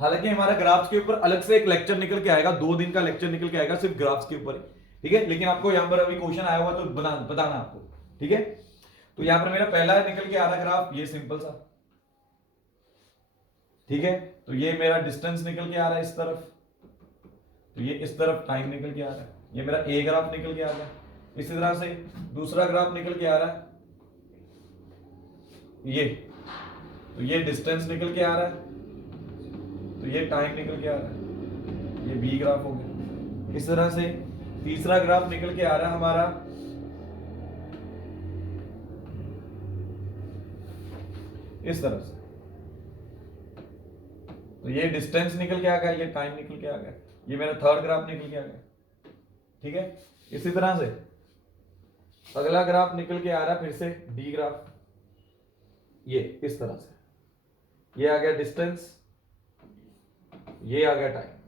हालांकि हमारा ग्राफ्स के ऊपर अलग से एक लेक्चर निकल के आएगा, 2 दिन का लेक्चर निकल के आएगा सिर्फ ग्राफ्स के ऊपर, ठीक है। लेकिन आपको यहां पर अभी क्वेश्चन आया हुआ तो बताना आपको, ठीक है। तो यहां पर मेरा पहला निकल के आ रहा ग्राफ, ये सिंपल सा, ठीक है। तो ये मेरा डिस्टेंस निकल के आ रहा है इस तरफ, तो ये इस तरफ टाइम निकल के आ रहा है, ये मेरा ए ग्राफ निकल के आ रहा है। इसी तरह से दूसरा ग्राफ निकल के आ रहा है, ये, तो ये डिस्टेंस निकल के आ रहा है, तो ये टाइम निकल के आ रहा है। ये बी ग्राफ हो गया। इस तरह से तीसरा ग्राफ निकल के आ रहा है हमारा इस तरह से, तो ये डिस्टेंस निकल के आ गया, ये टाइम निकल के आ गया, ये मेरा थर्ड ग्राफ निकल के आ गया। ठीक है, इसी तरह से अगला ग्राफ निकल के आ रहा है फिर से डी ग्राफ, ये इस तरह से, ये आ गया डिस्टेंस, ये आ गया टाइम।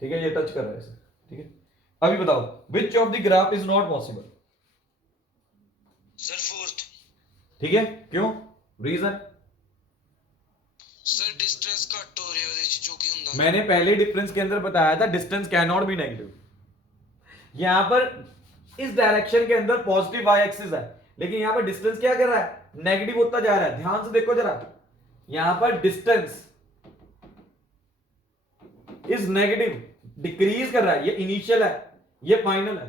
ठीक है, ये टच कर रहा है इसे। ठीक है, अभी बताओ which of the graph is not possible? Sir fourth. ठीक है, क्यों? रीजन? सर डिस्टेंस घट हो रही है जो कि ਹੁੰਦਾ मैंने पहले डिफरेंस के अंदर बताया था distance can not be negative. यहां पर इस डायरेक्शन के अंदर पॉजिटिव वाई एक्सिस है, लेकिन यहां पर डिस्टेंस क्या कर रहा है? नेगेटिव होता जा रहा है। ध्यान से देखो जरा, यहां पर डिस्टेंस इज नेगेटिव, डिक्रीज कर रहा है। ये इनिशियल है, ये फाइनल है।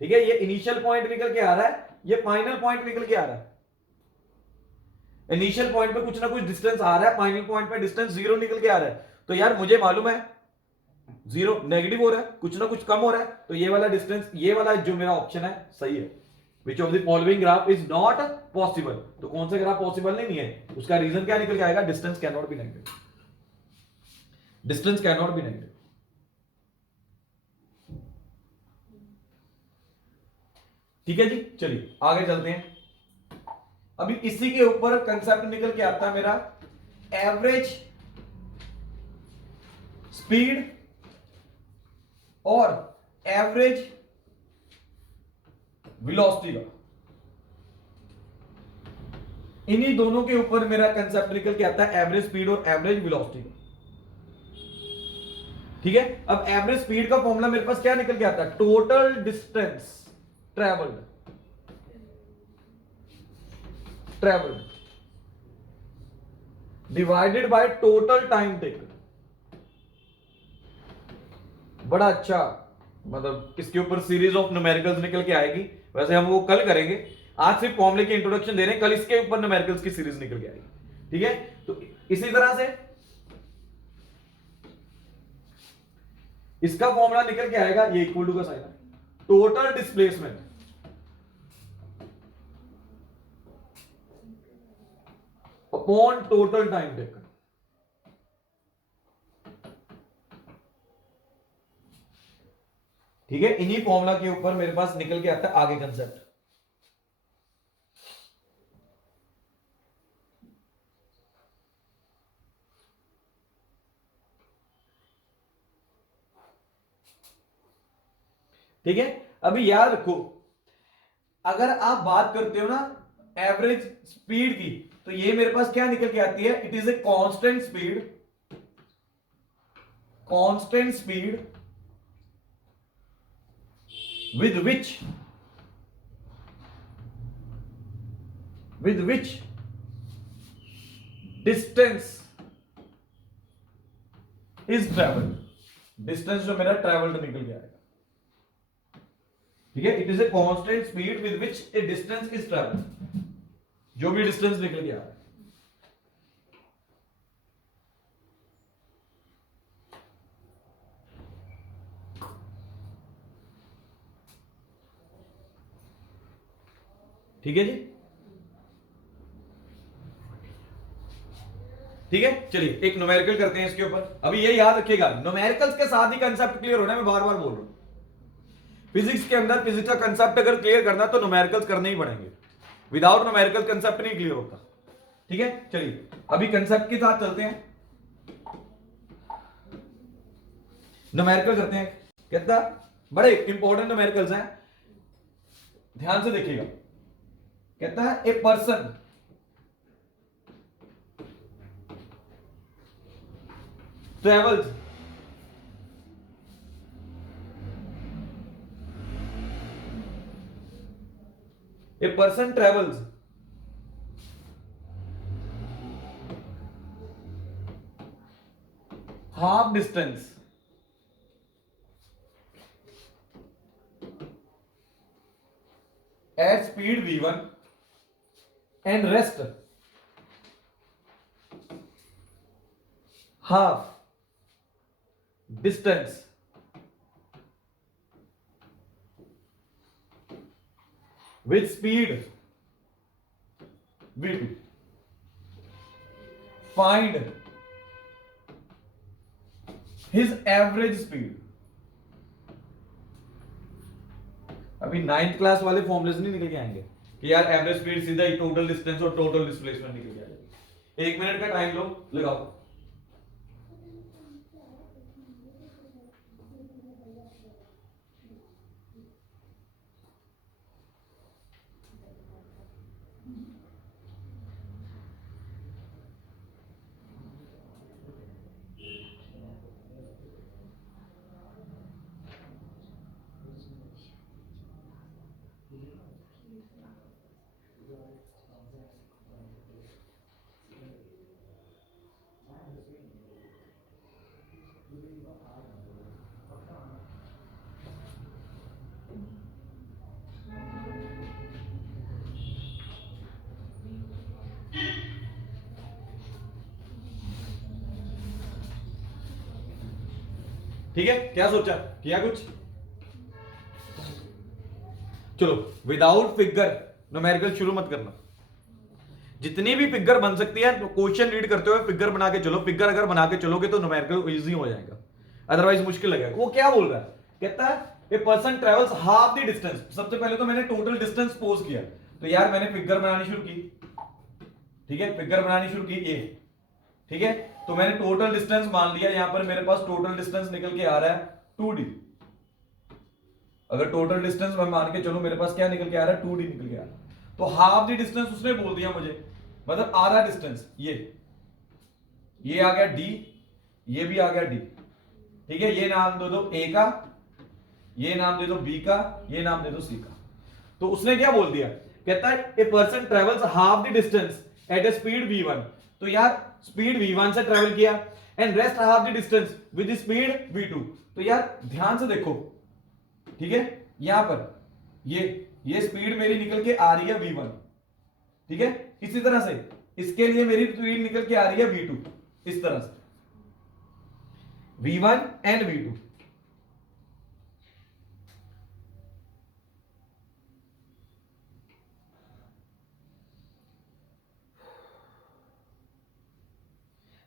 ठीक है, ये इनिशियल पॉइंट निकल के आ रहा है, ये फाइनल पॉइंट निकल के आ रहा है। इनिशियल पॉइंट पे कुछ ना कुछ डिस्टेंस आ रहा है, फाइनल पॉइंट पे डिस्टेंस जीरो निकल के आ रहा है। तो यार मुझे मालूम है जीरो नेगेटिव हो रहा है, कुछ ना कुछ कम हो रहा है, तो ये वाला डिस्टेंस, ये वाला जो मेरा ऑप्शन है सही है। Which of the following graph is not possible? तो कौन सा ग्राफ पॉसिबल नहीं है? उसका रीजन क्या निकल के आएगा? Distance can not be negative, distance can not be negative. ठीक है जी, चलिए आगे चलते हैं। अभी इसी के ऊपर कंसेप्ट निकल के आता है मेरा एवरेज स्पीड और एवरेज वेलोसिटी का। इन्हीं दोनों के ऊपर मेरा कंसेप्ट निकल के आता है एवरेज स्पीड और एवरेज वेलोसिटी का। ठीक है, अब एवरेज स्पीड का फॉर्मूला मेरे पास क्या निकल के आता है? Total distance travelled divided by total time taken. बड़ा अच्छा, मतलब इसके ऊपर सीरीज ऑफ न्यूमेरिकल्स निकल के आएगी। वैसे हम वो कल करेंगे, आज सिर्फ फॉर्मूले की इंट्रोडक्शन दे रहे हैं, कल इसके ऊपर न्यूमेरिकल्स की सीरीज निकल के आएगी। ठीक है, तो इसी तरह से इसका फॉर्मूला निकल के आएगा, ये इक्वल टू का साइन है, total displacement upon total time taken. ठीक है, इन्हीं फॉर्मूला के ऊपर मेरे पास निकल के आता है आगे कंसेप्ट। ठीक है, अभी याद रखो, अगर आप बात करते हो ना एवरेज स्पीड की, तो ये मेरे पास क्या निकल के आती है? It is a constant speed, constant speed with which distance is traveled, distance जो मेरा ट्रेवल्ड निकल के आएगा। ठीक है, it is a constant speed with which A distance is travelled, जो भी डिस्टेंस निकल के आ रहा है। ठीक है जी, ठीक है, चलिए एक न्यूमेरिकल करते हैं इसके ऊपर। अभी ये याद रखिएगा, न्यूमेरिकल्स के साथ ही कंसेप्ट क्लियर होना है, मैं बार बार बोल रहा हूं। फिजिक्स के अंदर फिजिक्स का कंसेप्ट अगर क्लियर करना तो न्यूमेरिकल्स करने ही पड़ेंगे, विदाउट न्यूमेरिकल कंसेप्ट नहीं क्लियर होता। ठीक है, चलिए अभी कंसेप्ट के साथ चलते हैं, न्यूमेरिकल करते हैं। कहता बड़े इंपॉर्टेंट न्यूमेरिकल्स हैं, ध्यान से देखिएगा। कहता है a person travels half distance at speed v1 and rest half distance with speed v2, find his average speed. अभी 9th क्लास वाले फॉर्मूले से नहीं निकल के आएंगे कि यार एवरेज स्पीड सीधा ही टोटल डिस्टेंस और टोटल डिस्प्लेसमेंट निकल के आ जाएगी। 1 मिनट का टाइम लो, लगाओ। ठीक है, क्या सोचा, किया कुछ? चलो, विदाउट फिगर न्यूमेरिकल शुरू मत करना। जितनी भी फिगर बन सकती है तो क्वेश्चन रीड करते हुए फिगर बना के चलो। फिगर अगर बना के चलोगे तो न्यूमेरिकल इजी हो जाएगा, अदरवाइज मुश्किल लगेगा। वो क्या बोल रहा है, कहता है a person travels half the distance. सबसे पहले तो मैंने टोटल डिस्टेंस पोज किया, तो यार मैंने फिगर बनानी शुरू की। ठीक है, फिगर बनानी शुरू की ये। ठीक है, तो मैंने टोटल डिस्टेंस मान लिया। यहां पर मेरे पास टोटल डिस्टेंस निकल के आ रहा है 2d। अगर टोटल डिस्टेंस मैं मान के चलो, मेरे पास क्या निकल के आ रहा है, 2d निकल के आ रहा है। तो हाफ द डिस्टेंस उसने बोल दिया मुझे, मतलब आधा डिस्टेंस ये आ गया d, ये भी आ गया d। ठीक है, ये नाम दे दो a का, ये नाम दे दो b का, ये नाम दे दो c का। तो उसने क्या बोल दिया, कहता है a person travels half the distance at a speed v1। तो यार स्पीड v1 से ट्रेवल किया, and rest half the distance with speed v2। तो यार ध्यान से देखो, ठीक है, यहां पर ये स्पीड मेरी निकल के आ रही है v1। ठीक है, इसी तरह से इसके लिए मेरी स्पीड निकल के आ रही है v2, इस तरह से v1 एंड v2।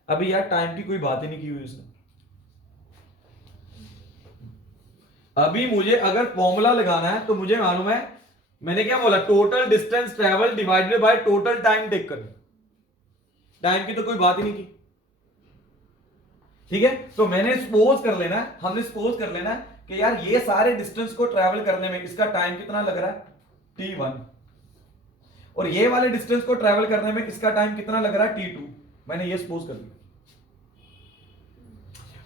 अभी यार टाइम की कोई बात ही नहीं की हुई उसने। अभी मुझे अगर फॉर्मूला लगाना है तो मुझे मालूम है, मैंने क्या बोला, total distance travel divided by total time take कर। टाइम की तो कोई बात ही नहीं की। ठीक है, तो मैंने सपोज कर लेना है, हमने सपोज कर लेना है कि यार ये सारे डिस्टेंस को ट्रेवल करने में इसका टाइम कितना लग रहा है, t1, और ये वाले डिस्टेंस को ट्रेवल करने में इसका टाइम कितना लग रहा है, t2। मैंने ये सपोज कर लिया।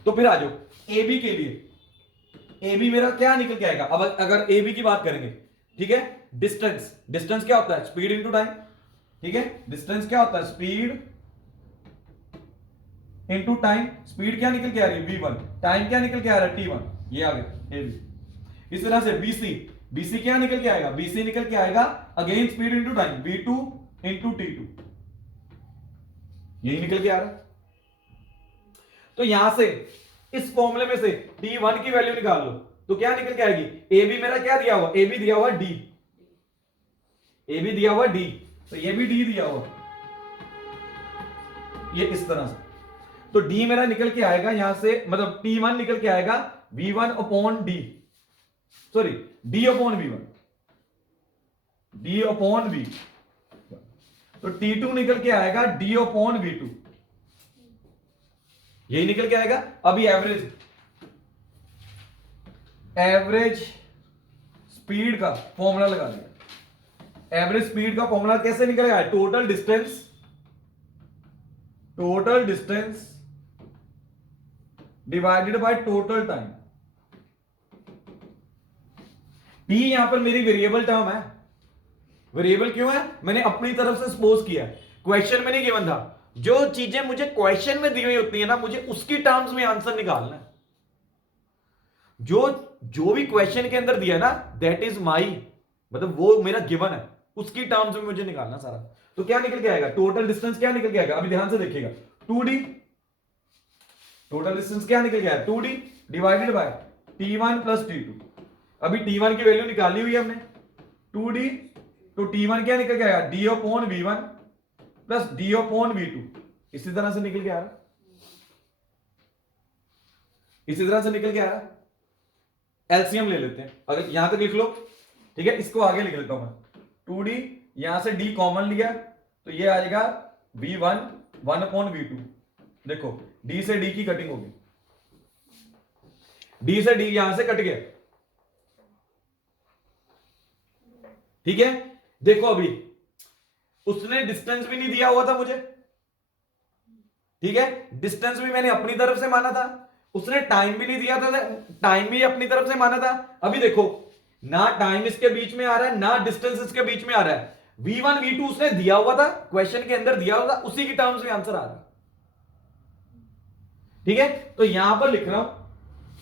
तो फिर आ जाओ ए बी के लिए। ए बी मेरा क्या निकल के आएगा, अब अगर ए बी की बात करेंगे, ठीक है, डिस्टेंस क्या होता है, स्पीड इनटू टाइम। ठीक है, डिस्टेंस क्या होता है, स्पीड इनटू टाइम। स्पीड क्या निकल के आ रही है, v1, टाइम क्या निकल के आ रहा है, t1। ये आ गया ए बी। इस तरह से बीसी क्या निकल के आएगा, बीसी निकल के आएगा again speed into time, v2 into t2। यही निकल के आ रहा है। तो यहां से इस फॉर्मूले में से t1 की वैल्यू निकाल लो, तो क्या निकल के आएगी, ए बी मेरा क्या दिया हुआ, ए बी दिया हुआ d, ए बी दिया हुआ d, तो ये भी d दिया हुआ, ये इस तरह से। तो d मेरा निकल के आएगा यहां से, मतलब t1 निकल के आएगा v1 upon d, sorry d upon v1, d upon v। तो t2 निकल के आएगा d अपॉन v2, यही निकल के आएगा। अभी एवरेज स्पीड का फॉर्मूला लगा दिया। एवरेज स्पीड का फॉर्मूला कैसे निकलेगा, total distance divided by total time. T यहां पर मेरी वेरिएबल टर्म है। वेरिएबल क्यों है, मैंने अपनी तरफ से सपोज किया, क्वेश्चन में नहीं गिवन था। जो चीजें मुझे क्वेश्चन में दी हुई होती है ना, मुझे उसकी टर्म्स में आंसर निकालना है। जो भी क्वेश्चन के अंदर दिया ना, दैट इज माई, मतलब वो मेरा गिवन है, उसकी टर्म्स में मुझे निकालना सारा। तो क्या निकल के आएगा, टोटल डिस्टेंस क्या निकल के आएगा, अभी ध्यान से देखिएगा, 2d टोटल डिस्टेंस क्या निकल गया, 2d divided by t1 plus t2। अभी t1 की वैल्यू निकाली हुई है हमने 2d, तो t1 क्या निकल गया, d upon v1 plus d upon v2। इसी तरह से निकल के आ रहा, इसी तरह से निकल के आ रहा। एलसीएम ले लेते हैं, अगर यहां तक लिख लो, ठीक है, इसको आगे लिख लेता हूं मैं। 2d, यहां से d कॉमन लिया तो ये आएगा v1 1 अपॉन v2। देखो d से d की कटिंग होगी, d से d यहां से कट गया, ठीक है। देखो अभी उसने डिस्टेंस भी नहीं दिया हुआ था मुझे, ठीक है, डिस्टेंस भी मैंने अपनी तरफ से माना था, उसने टाइम भी नहीं दिया था, टाइम भी अपनी तरफ से माना था। अभी देखो ना टाइम इसके बीच में आ रहा है ना डिस्टेंस इसके बीच में आ रहा है, v1 v2 उसने दिया हुआ था, क्वेश्चन के अंदर दिया हुआ था, उसी की टर्म्स में आंसर आ रहा है, ठीक है। तो यहां पर लिख रहा हूं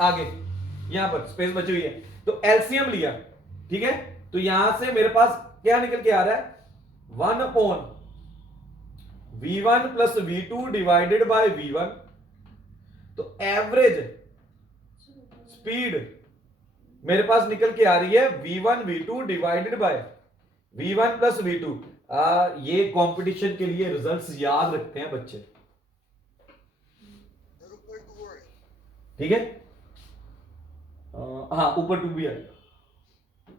आगे, यहां पर स्पेस बची हुई है, तो एलसीएम लिया, ठीक है, तो यहां से मेरे पास क्या निकल के आ रहा है, 1 upon v1 plus v2 divided by v1। तो एवरेज स्पीड मेरे पास निकल के आ रही है v1 v2 divided by v1 plus v2। ये कंपटीशन के लिए रिजल्ट्स याद रखते हैं बच्चे, ठीक है। हाँ ऊपर 2 भी आएगा,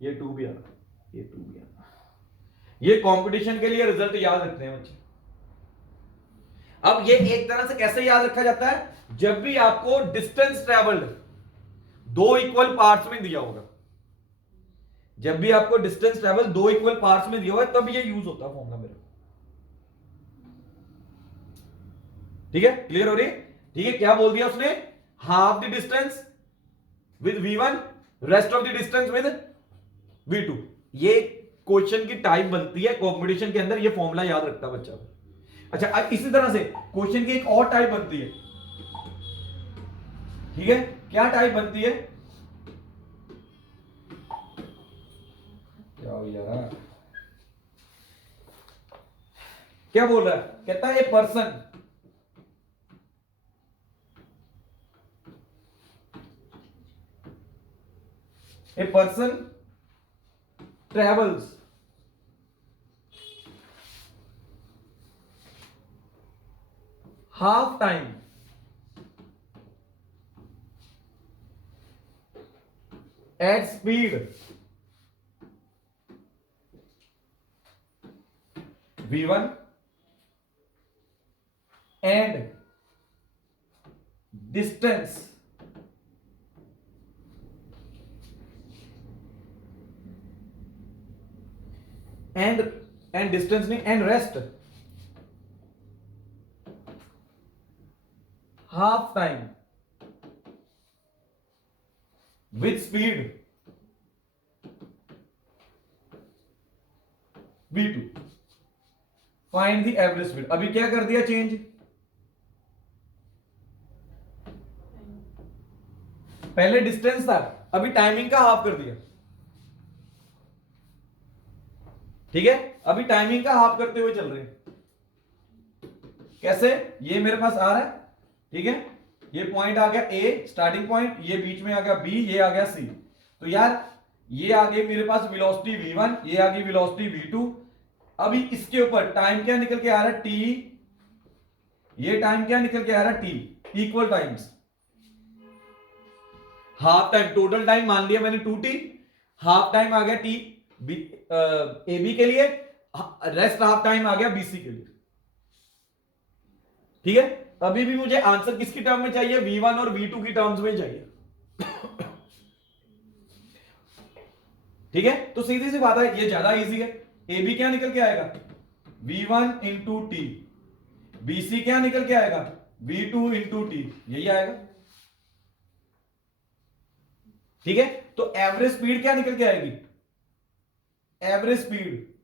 ये 2 भी आएगा, ये 2 भी आएगा, ये कंपटीशन के लिए रिजल्ट याद रखते हैं बच्चे। अब ये एक तरह से कैसे याद रखा जाता है, जब भी आपको डिस्टेंस ट्रेवल्ड 2 इक्वल पार्ट्स में दिया होगा, जब भी आपको डिस्टेंस ट्रेवल 2 इक्वल पार्ट्स में दिया हुआ है तब ये यूज होता है फॉर्मूला मेरा, ठीक है, क्लियर हो रही है, ठीक है। क्या बोल दिया उसने, half the distance with v1, rest of the distance with v2। ये क्वेश्चन की टाइप बनती है कॉम्पिटिशन के अंदर, ये फॉर्मूला याद रखता है बच्चा। अच्छा अब इसी तरह से क्वेश्चन की एक और टाइप बनती है, ठीक है, क्या टाइप बनती है, क्या हो यार, क्या बोल रहा है, कहता है a person travels half time at speed v1 and distance and distance नहीं and rest half time with speed v2, find the average speed। अभी क्या कर दिया चेंज, पहले डिस्टेंस था, अभी टाइमिंग का हाफ कर दिया, ठीक है, अभी टाइमिंग का हाफ करते हुए चल रहे हैं। कैसे, ये मेरे पास आ रहा है, ठीक है, ये पॉइंट आ गया ए स्टार्टिंग पॉइंट, ये बीच में आ गया बी, ये आ गया सी। तो यार ये आ गई मेरे पास वेलोसिटी v1, ये आ गई वेलोसिटी v2। अभी इसके ऊपर टाइम क्या निकल के आ रहा है t, ये टाइम क्या निकल के आ रहा है t, equal times half time, total time मान लिया मैंने 2t, हाफ टाइम आ गया t ए बी के लिए, रेस्ट हाफ टाइम आ गया बीसी के लिए, ठीक है। अभी भी मुझे आंसर किसकी टर्म में चाहिए, v1 और v2 की टर्म्स में चाहिए, ठीक है। तो सीधी सी बात है, ये ज्यादा इजी है, ए बी क्या निकल के आएगा v1 इंटू टी, बीसी क्या निकल के आएगा v2 इंटू टी, यही आएगा, ठीक है। तो एवरेज स्पीड क्या निकल के आएगी, average speed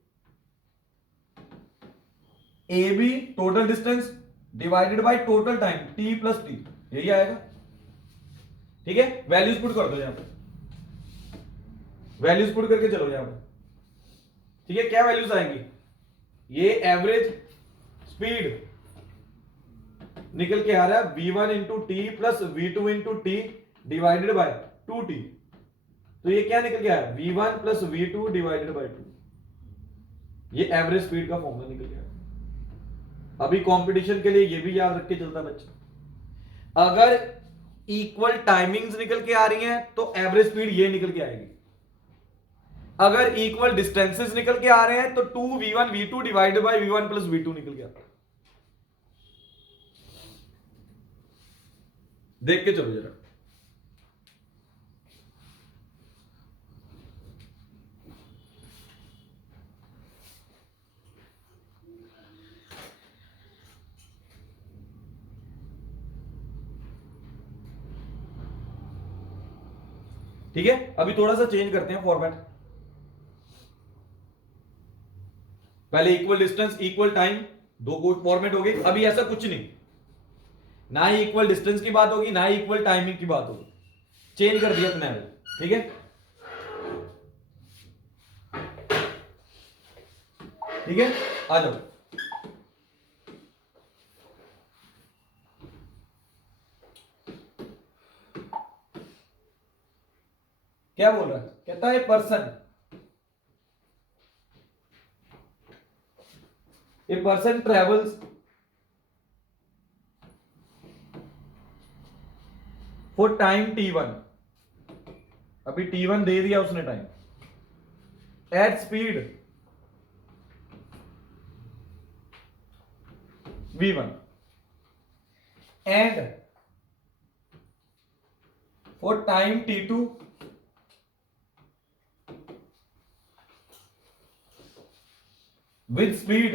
A B total distance divided by total time t plus t, यही आएगा, ठीक है। वैल्यूज पुट कर दो यहां पर, वैल्यूज पुट करके चलो यहां पर, ठीक है। क्या वैल्यूज आएंगी, ये एवरेज स्पीड निकल के आ रहा है v1 into T plus v2 into T divided by 2t। तो ये क्या निकल के आया v1 plus v2 divided by 2। ये एवरेज स्पीड का फॉर्मूला निकल गया। अभी कंपटीशन के लिए ये भी याद रख के चलता बच्चा, अगर इक्वल टाइमिंग्स निकल के आ रही हैं तो एवरेज स्पीड ये निकल के आएगी। अगर इक्वल डिस्टेंसेस निकल के आ रहे हैं तो 2v1 v2 divided by v1 plus v2 निकल के आता है। देख के चलो जरा, ठीक है। अभी थोड़ा सा चेंज करते हैं फॉर्मेट। पहले इक्वल डिस्टेंस इक्वल टाइम, दो फॉर्मेट हो गए। अभी ऐसा कुछ नहीं, ना ही इक्वल डिस्टेंस की बात होगी ना ही इक्वल टाइमिंग की बात होगी, चेंज कर दिया अपने। ठीक है, ठीक है, आ जाओ। क्या बोल रहा है, कहता है a person travels for time t1। अभी t1 दे दिया उसने time, at speed v1 and for time t2 with speed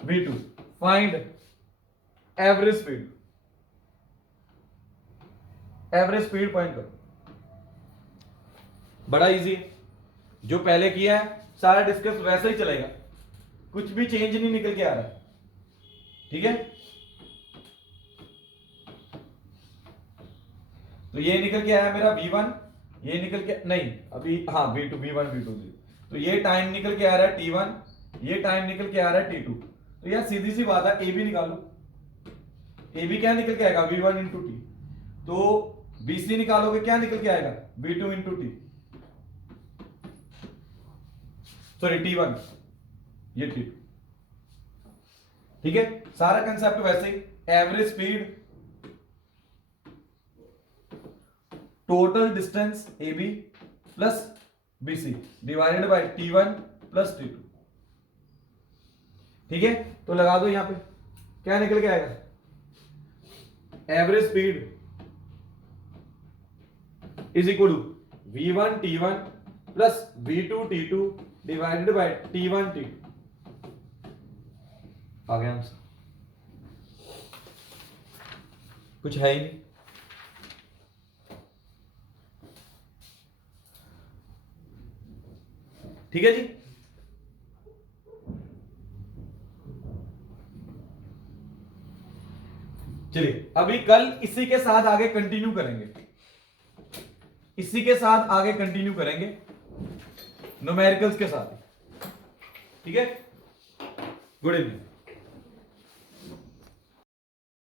v2। find average speed, average speed point करो। बड़ा इजी है, जो पहले किया है सारा डिस्कस वैसा ही चलेगा, कुछ भी चेंज नहीं निकल के आ रहा है। ठीक है, तो ये निकल के आया मेरा v1, ये निकल के नहीं अभी, हाँ v2 v1 v2। तो ये टाइम निकल के आ रहा है t1, ये टाइम निकल के आ रहा है t2। तो यार सीधी सी बात है, ए बी निकालो। ए बी क्या निकल के आएगा v1 इंटू टी, तो bc निकालोगे क्या निकल के आएगा v2 into T, sorry t1, ये t2। ठीक है, सारा कंसेप्ट वैसे ही, average speed total distance A B plus B C divided by t1 plus t2। ठीक है, तो लगा दो यहां पे, क्या निकल के आएगा, average speed is equal to v1 t1 plus v2 t2 divided by t1 t2। आ गया आंसर, कुछ है ही नहीं। ठीक है जी, चलिए अभी कल इसी के साथ आगे कंटिन्यू करेंगे, इसी के साथ आगे कंटिन्यू करेंगे न्यूमेरिकल्स के साथ। ठीक है, गुड इवनिंग।